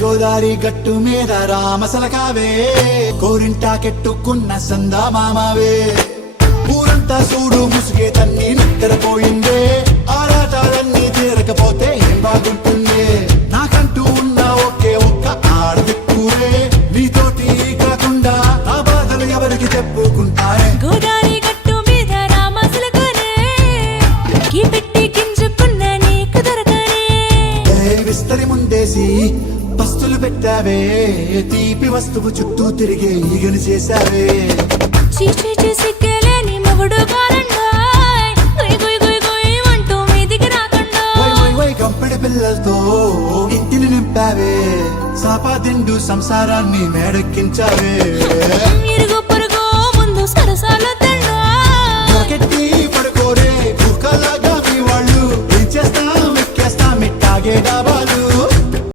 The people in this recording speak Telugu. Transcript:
గోదారి గట్టు మీద రామసలకావే కోరింటాకెట్టుకున్న సందా మామావే ఊరంతా చూడు ముసుగే తన్ని నిద్రపోయిందే ఆరాటాలన్నీ తీరకపోతే ఏం బాగుంటుంది నాకంటూ ఉన్న ఒకే ఒక్క ఆడదిక్కురే నీతోటి కాకుండా నా బాధలు ఎవరికి చెప్పుకుంటారే గోదారి గట్టు మీద రామసలకానే కీ పెట్టి గింజుకున్న నీకు దొరకనే విస్తరి ముందేసి పస్తులు పెట్టావే తీపి వస్తువు చుట్టూ తిరిగే ఈగలు చేశావే చీచి సిగ్గలేని మొగుడు కారండాయ్ గుయ్ గుయ్ గుయ్ గుయ్ అంటూ మీదికి రాకుండా వై కంపెడి పిల్లలతో ఇంటిని నింపావే సాపాదిండు సంసారాన్ని మేడెక్కించావే ఇరుగు పొరుగు ముందు సరసాల